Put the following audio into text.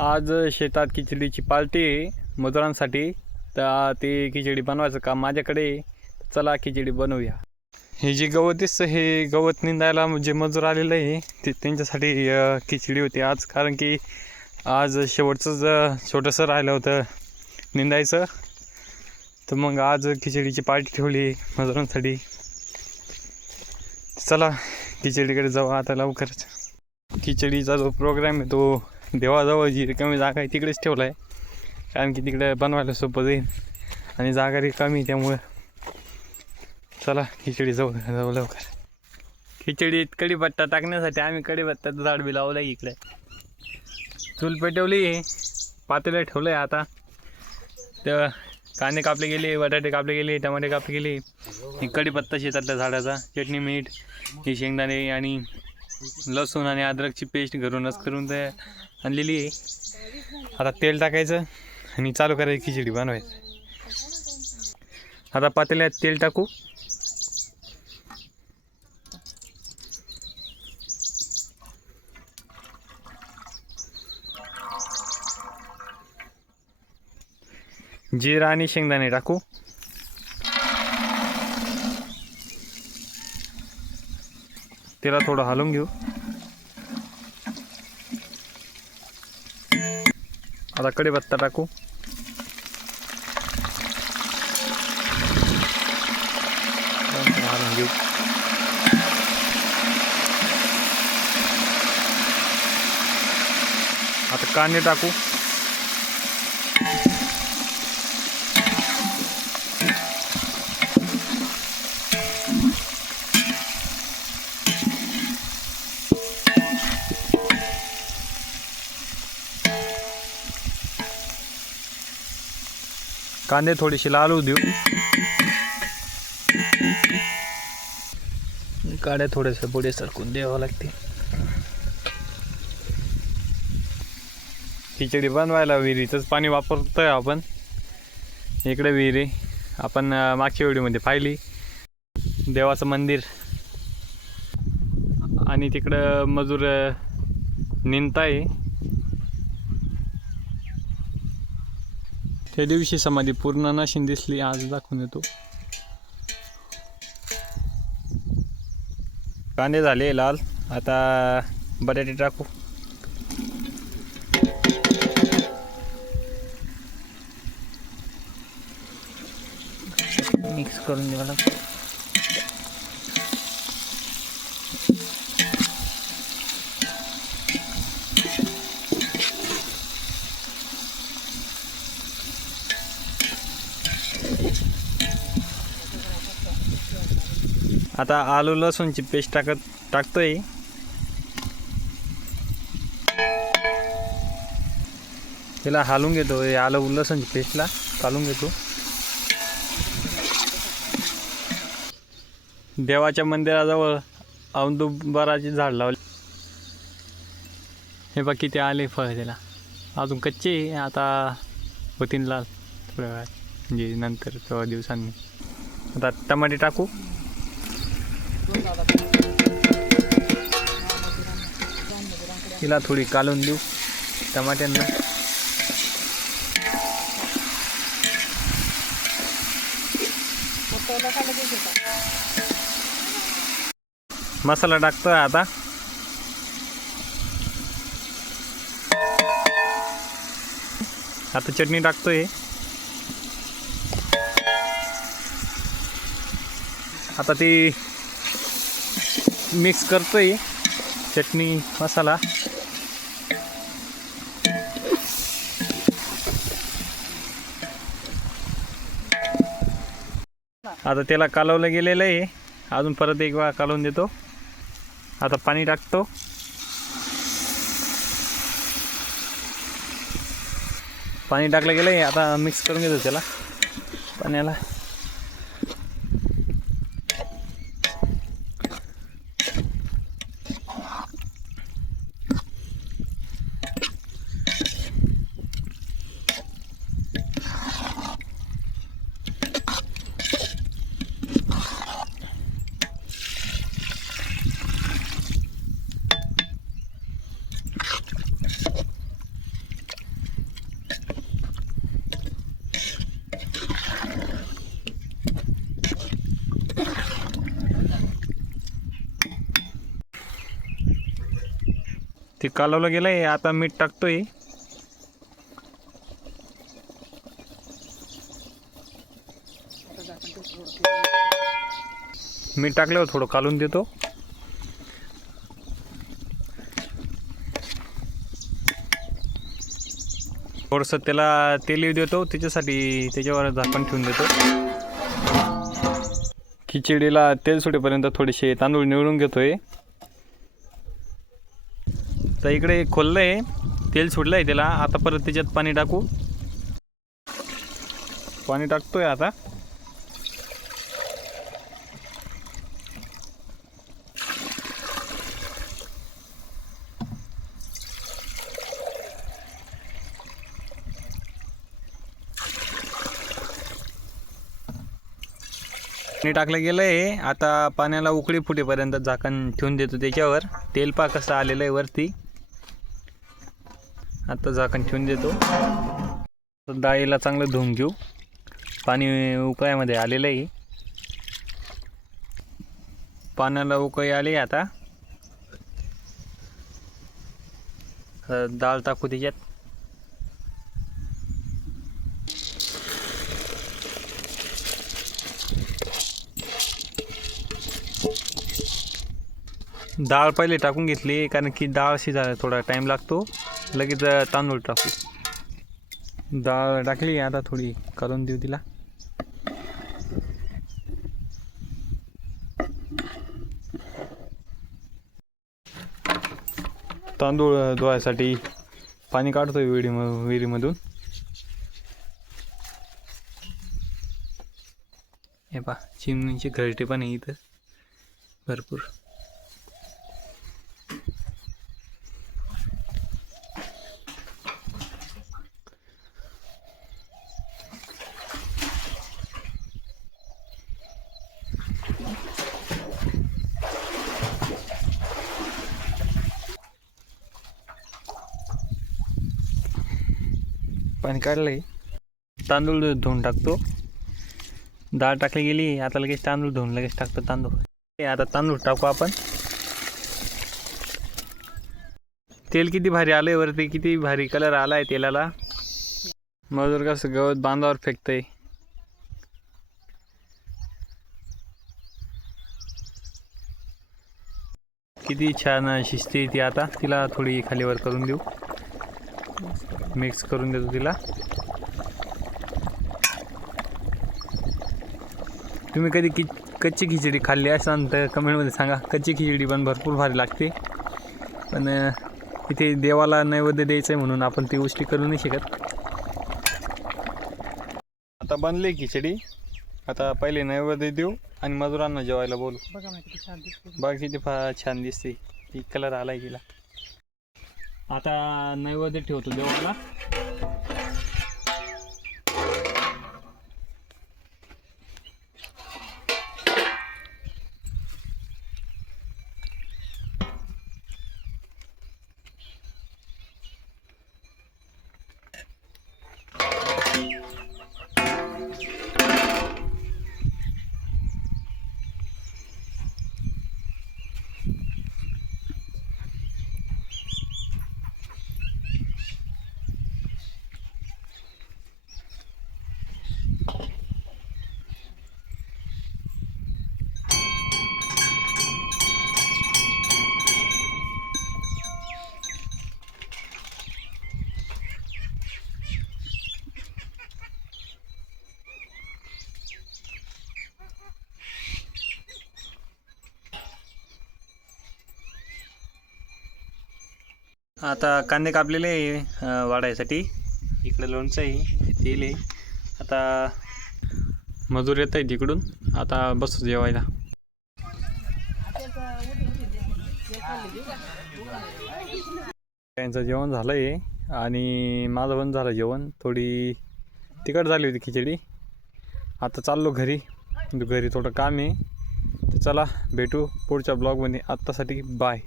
आज शेतात खिचडीची पार्टी आहे मजुरांसाठी. तर ते खिचडी बनवायचं काम माझ्याकडे आहे. चला खिचडी बनवूया. हे जे गवत दिसतं हे गवत निंदायला जे मजूर आलेलं आहे ते त्यांच्यासाठी खिचडी होती आज. कारण की आज शेवटचं छोटंसं राहिलं होतं निंदायचं. तर मग आज खिचडीची पार्टी ठेवली मजुरांसाठी. चला खिचडीकडे जाऊ आता लवकरच. खिचडीचा जो प्रोग्राम आहे तो देवाजवळ जी रिकामी जागा आहे तिकडेच ठेवला आहे. कारण की तिकडे बनवायला सोपं जाईल आणि जागा रिकामी त्यामुळं. चला खिचडी जाऊ लवकर. खिचडीत कढीपत्ता टाकण्यासाठी आम्ही कढीपत्त्याचं झाड बी लावलं आहे इकडे. चूल पेटवली, पातेलं ठेवलं आहे. आता तर कांदे कापले गेले, बटाटे कापले गेले, टमाटे कापले गेले. ही कढीपत्ता शेतातल्या झाडाचा, चटणी मीठ, ही शेंगदाणे आणि लसूण आणि अद्रकची पेस्ट घरूनच करून ते आणलेली आहे. आता तेल टाकायचं आणि चालू करायची खिचडी बनवायचं. आता पातेल्यात तेल टाकू. जिरा आणि शेंगदाणे टाकू. तेला थोडं हलवून घेऊ. आता कढीपत्ता टाकू. हलवून घेऊ. आता कांदे टाकू. कांदे थोडीशी लाल होऊ देऊ. काड्या थोडेसे पुढे सरकून द्यावं लागते. खिचडी बनवायला विहिरीचंच पाणी वापरतोय आपण. इकडे विहीर आहे, आपण मागच्या व्हिडिओमध्ये पाहिली. देवाचं मंदिर आणि तिकडं मजूर निंदताय. त्या दिवशी समाधी पूर्ण नशीन दिसली, आज दाखवून देतो. कांदे झाले लाल. आता बटाटे टाकू. मिक्स करून द्यावं लागतं. आता आलू लसूणची पेस्ट टाकतोय. तिला हालून घेतो. आलू लसूणची पेस्टला काढून घेतो. देवाच्या मंदिराजवळ औदुंबराचे झाड लावले. हे बघ किती आले फळ. त्याला अजून कच्चे, आता होतीन लाल थोड्या वेळात, म्हणजे नंतर थोड्या दिवसांनी. आता टमाटे टाकू. तिला थोडी कालून देऊ टमाट्यांना. मसाला टाकतोय आता. आता चटणी टाकतोय. आता ती मिक्स करतोय चटणी मसाला. आता त्याला कालवलं गेलेलं आहे. अजून परत एक वेळा कालवून देतो. आता पाणी टाकतो. पाणी टाकलं गेलं आहे. आता मिक्स करून घेतो त्याला पाण्याला. ते कालवलं गेलं आहे. आता मीठ टाकतोय. मीठ टाकल्यावर थोडं कालून देतो. थोडंसं त्याला तेल येऊ देतो, त्याच्यासाठी त्याच्यावर झाकण ठेवून देतो. खिचडीला तेल सुटेपर्यंत थोडेसे तांदूळ निवडून घेतोय. तर इकडे खोललं आहे, तेल सुटलं आहे त्याला. आता परत त्याच्यात पाणी टाकू. पाणी टाकतोय आता. पाणी टाकलं गेलं आहे. आता पाण्याला उकळी फुटेपर्यंत झाकण ठेवून देतो त्याच्यावर. तेल पा कसं आलेलं आहे वरती. आता झाकण ठेवून देतो. डाळीला चांगलं धुवून घेऊ. पाणी उकळ्यामध्ये आलेलं आहे. पाण्याला उकळी आली. आता डाळ टाकू त्याच्यात. डाळ पहिले टाकून घेतली, कारण की डाळ शिजायला थोडा टाईम लागतो. लगेच तांदूळ टाकू. डाळ टाकली, आता थोडी काढून देऊ तिला. तांदूळ धुवायसाठी पाणी काढतोय विहिरीमधून. हे पहा, चिमणीचे घरटे पण आहे इथं भरपूर. पाणी काढलंय. तांदूळ धुवून टाकतो. डाळ टाकली गेली, आता लगेच तांदूळ धुवून लगेच टाकतो तांदूळ. आता तांदूळ टाकू आपण. तेल किती भारी आलंय वरती, किती भारी कलर आलाय तेलाला. मजूर कसं गवत बांधावर फेकतंय. किती छान शिजते ती. आता तिला थोडी खालीवर करून देऊ. मिक्स करून देतो तिला. तुम्ही कधी कच्ची खिचडी खाल्ली असाल तर कमेंटमध्ये सांगा. कच्ची खिचडी पण भरपूर भारी लागते. पण इथे देवाला नैवेद्य द्यायचं आहे म्हणून आपण ती गोष्टी करू नाही शकत. आता बनली खिचडी. आता पहिले नैवेद्य देऊ आणि मजुरांना जेवायला बोलू. बघा किती छान दिसते. ती कलर आलाय तिला. आता नैवेद्य ठेवतो देवाला. आता कांदे कापलेले आहे वाढायसाठी. इकडे लोणचं आहे, तेल आहे. आता मजूर येत आहे तिकडून. आता बसू जेवायला. त्यांचं जेवण झालं आहे आणि माझं पण झालं जेवण. थोडी तिखट झाली होती खिचडी. आता चाललो घरी. घरी थोडं काम आहे. तर चला भेटू पुढच्या ब्लॉगमध्ये. आत्तासाठी बाय.